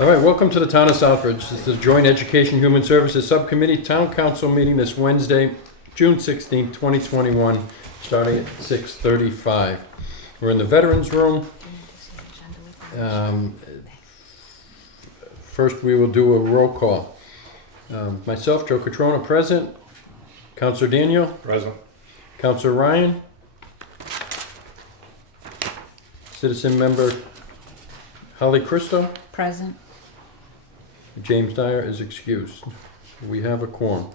All right, welcome to the Town of Southbridge. This is the Joint Education Human Services Subcommittee Town Council meeting this Wednesday, June 16, 2021, starting at 6:35. We're in the Veterans Room. First, we will do a roll call. Myself, Joe Catrona, present. Councilor Daniel. Present. Councilor Ryan. Citizen Member Holly Christo. Present. James Dyer is excused. We have a quorum.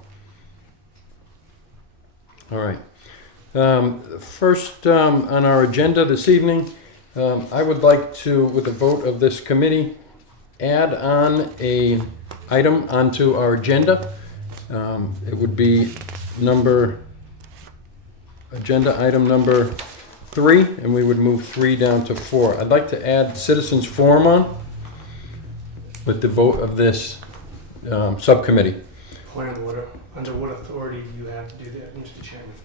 All right. First on our agenda this evening, I would like to, with the vote of this committee, add on a item onto our agenda. It would be agenda item number 3, and we would move 3 down to 4. I'd like to add citizens forum on with the vote of this subcommittee. Point of order. Under what authority do you have to do that, Mr. Chairman?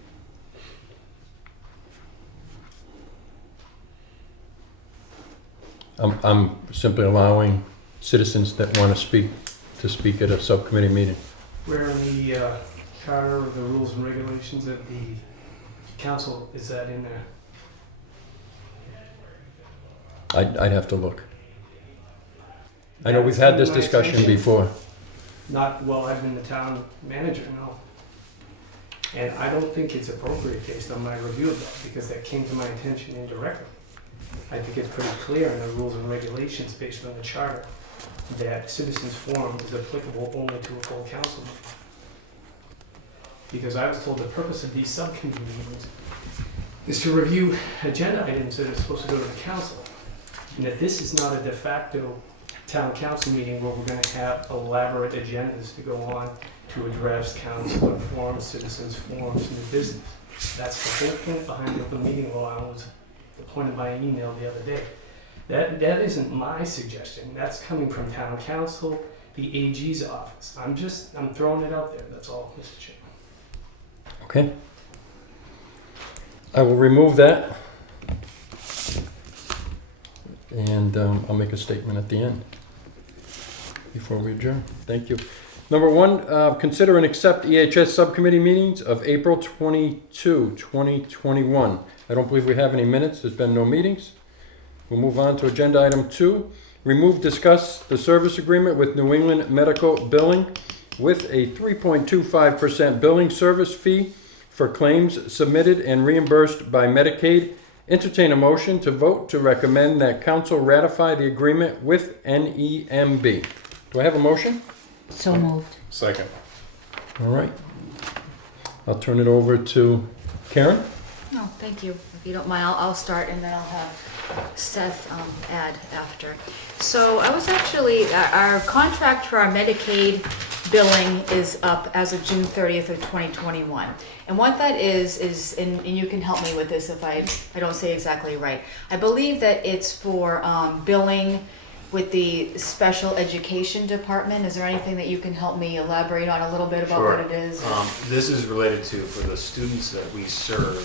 I'm simply allowing citizens that want to speak at a subcommittee meeting. Where in the charter of the rules and regulations of the council is that in there? I'd have to look. I know we've had this discussion before. Not while I've been the town manager, no. And I don't think it's appropriate based on my review of that, because that came to my attention indirectly. I think it's pretty clear in the rules and regulations based on the charter that citizens forum is applicable only to a full council meeting. Because I was told the purpose of these subcommittee meetings is to review agenda items that are supposed to go to the council. And that this is not a de facto town council meeting where we're going to have elaborate agendas to go on to address council forums, citizens forums, and the business. That's the whole point behind the open meeting law. I was appointed by email the other day. That isn't my suggestion. That's coming from town council, the AG's office. I'm throwing it out there. That's all, Mr. Chairman. Okay. I will remove that. And I'll make a statement at the end before we adjourn. Thank you. Number 1, consider and accept EHS subcommittee meetings of April 22, 2021. I don't believe we have any minutes. There's been no meetings. We'll move on to agenda item 2. Discuss the service agreement with New England Medical Billing with a 3.25% billing service fee for claims submitted and reimbursed by Medicaid. Entertain a motion to vote to recommend that council ratify the agreement with NEMB. Do I have a motion? So moved. Second. All right. I'll turn it over to Karen. No, thank you. If you don't mind, I'll start and then I'll have Seth add after. So I was actually, our contract for our Medicaid billing is up as of June 30th of 2021. And what that is, and you can help me with this if I don't say exactly right. I believe that it's for billing with the special education department. Is there anything that you can help me elaborate on a little bit about what it is? This is related to, for the students that we serve,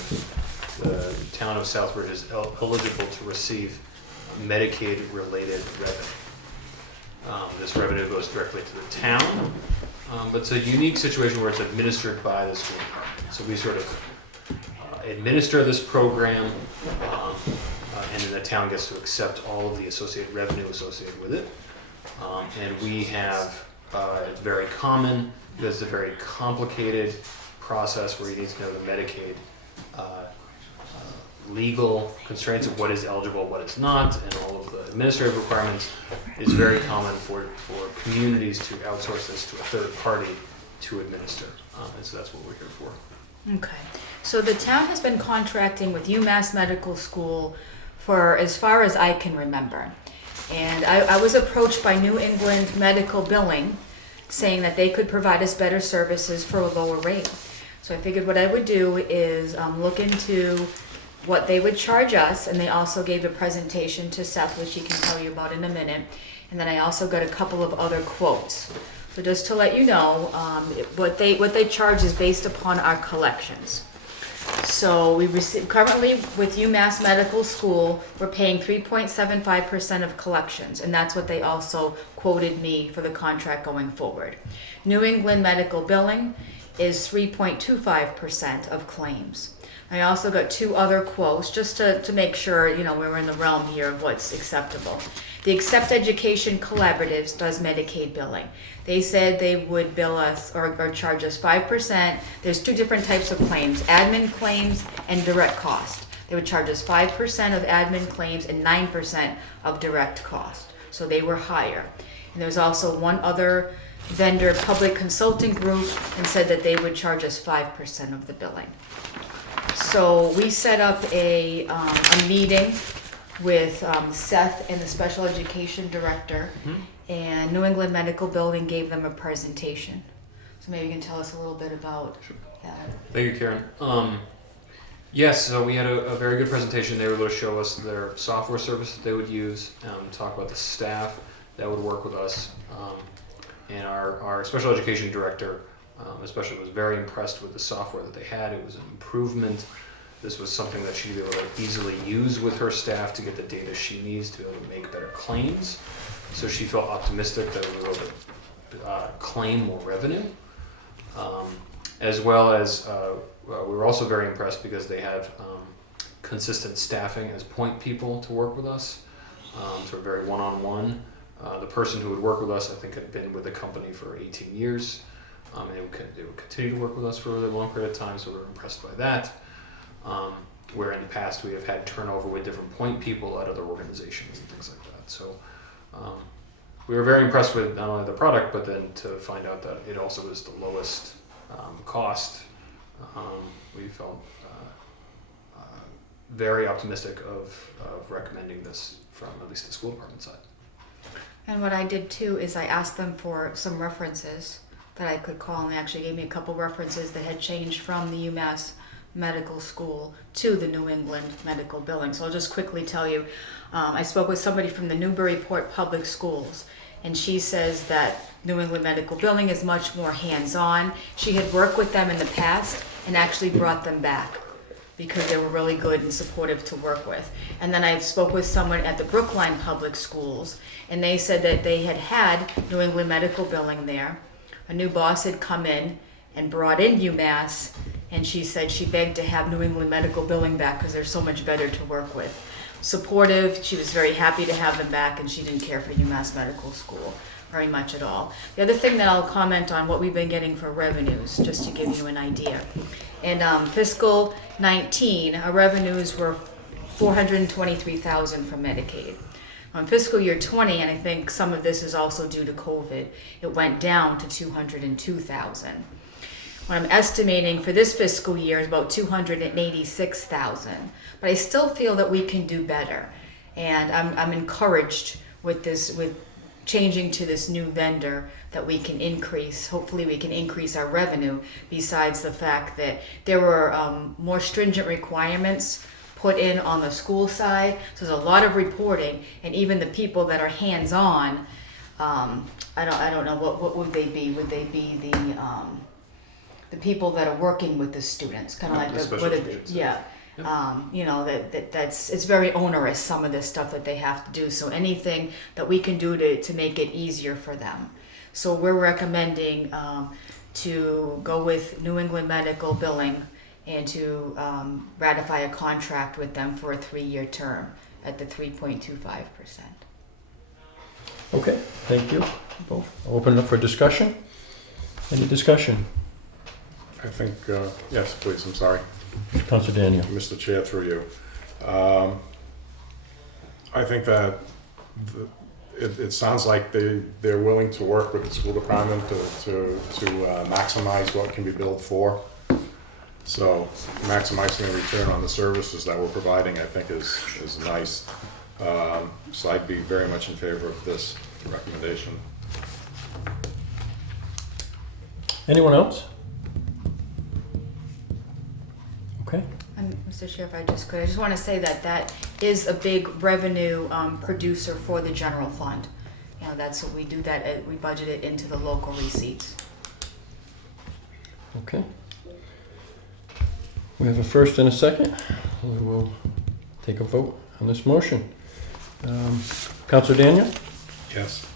the town of Southbridge is eligible to receive Medicaid-related revenue. This revenue goes directly to the town, but it's a unique situation where it's administered by the school department. So we sort of administer this program, and then the town gets to accept all of the associated revenue associated with it. And we have, it's very common, because it's a very complicated process where you need to know the Medicaid legal constraints of what is eligible, what is not, and all of the administrative requirements. Is very common for communities to outsource this to a third party to administer. And so that's what we're here for. Okay. So the town has been contracting with UMass Medical School for as far as I can remember. And I was approached by New England Medical Billing saying that they could provide us better services for a lower rate. So I figured what I would do is look into what they would charge us, and they also gave a presentation to Seth, which he can tell you about in a minute. And then I also got a couple of other quotes. So just to let you know, what they charge is based upon our collections. So we receive, currently with UMass Medical School, we're paying 3.75% of collections, and that's what they also quoted me for the contract going forward. New England Medical Billing is 3.25% of claims. I also got 2 other quotes, just to make sure, you know, we're in the realm here of what's acceptable. The Accept Education Collaboratives does Medicaid billing. They said they would bill us or charge us 5%. There's 2 different types of claims, admin claims and direct cost. They would charge us 5% of admin claims and 9% of direct cost. So they were higher. And there's also one other vendor, Public Consulting Group, and said that they would charge us 5% of the billing. So we set up a meeting with Seth and the special education director, and New England Medical Building gave them a presentation. So maybe you can tell us a little bit about that. Thank you, Karen. Yes, so we had a very good presentation. They were able to show us their software service that they would use, talk about the staff that would work with us. And our special education director especially was very impressed with the software that they had. It was an improvement. This was something that she'd be able to easily use with her staff to get the data she needs to be able to make better claims. So she felt optimistic that we were able to claim more revenue. As well as we were also very impressed because they have consistent staffing as point people to work with us. So we're very one-on-one. The person who would work with us, I think, had been with the company for 18 years. And they would continue to work with us for a really long period of time, so we were impressed by that. Where in the past we have had turnover with different point people at other organizations and things like that. So we were very impressed with not only the product, but then to find out that it also was the lowest cost. We felt very optimistic of recommending this from at least the school department side. And what I did too is I asked them for some references that I could call, and they actually gave me a couple references that had changed from the UMass Medical School to the New England Medical Billing. So I'll just quickly tell you, I spoke with somebody from the Newburyport Public Schools, and she says that New England Medical Billing is much more hands-on. She had worked with them in the past and actually brought them back because they were really good and supportive to work with. And then I spoke with someone at the Brookline Public Schools, and they said that they had New England Medical Billing there. A new boss had come in and brought in UMass, and she said she begged to have New England Medical Billing back because they're so much better to work with. Supportive, she was very happy to have them back, and she didn't care for UMass Medical School very much at all. The other thing that I'll comment on, what we've been getting for revenues, just to give you an idea. In fiscal 19, our revenues were $423,000 from Medicaid. On fiscal year 20, and I think some of this is also due to COVID, it went down to $202,000. What I'm estimating for this fiscal year is about $286,000. But I still feel that we can do better. And I'm encouraged with this, with changing to this new vendor, that we can increase, hopefully we can increase our revenue, besides the fact that there were more stringent requirements put in on the school side. So there's a lot of reporting, and even the people that are hands-on, I don't know, what would they be? Would they be the people that are working with the students, kind of like the special education yeah. You know, that's it's very onerous, some of this stuff that they have to do. So anything that we can do to make it easier for them. So we're recommending to go with New England Medical Billing and to ratify a contract with them for a 3-year term at the 3.25%. Okay, thank you both. I'll open it up for discussion. Any discussion? I think, yes, please, I'm sorry. Councilor Daniel. Mr. Chair, through you. I think that it sounds like they're willing to work with the school department to maximize what can be billed for. So maximizing the return on the services that we're providing, I think, is nice. So I'd be very much in favor of this recommendation. Anyone else? Okay. And Mr. Chair, if I just want to say that that is a big revenue producer for the general fund. You know, that's what we do, that we budget it into the local receipts. Okay. We have a first and a second. We will take a vote on this motion. Counselor Daniel? Yes.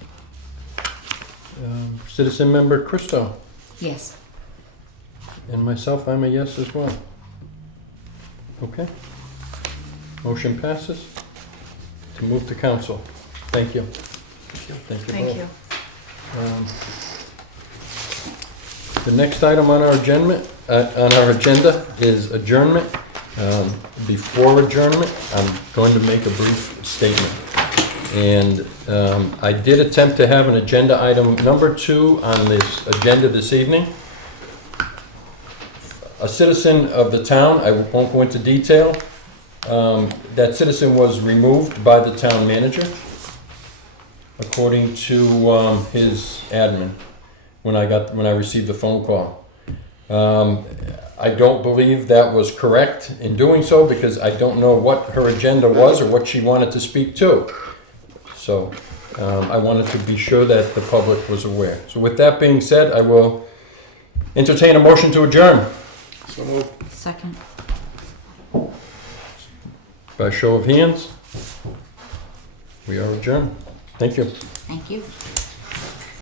Citizen Member Christo? Yes. And myself, I'm a yes as well. Okay. Motion passes to move to council. Thank you. Thank you Thank both. you. The next item on our agenda is adjournment. Before adjournment, I'm going to make a brief statement. And I did attempt to have an agenda item number 2 on this agenda this evening. A citizen of the town, I won't go into detail, that citizen was removed by the town manager, according to his admin, when I received the phone call. I don't believe that was correct in doing so, because I don't know what her agenda was or what she wanted to speak to. So I wanted to be sure that the public was aware. So with that being said, I will entertain a motion to adjourn. So moved. Second. By show of hands, we are adjourned. Thank you. Thank you.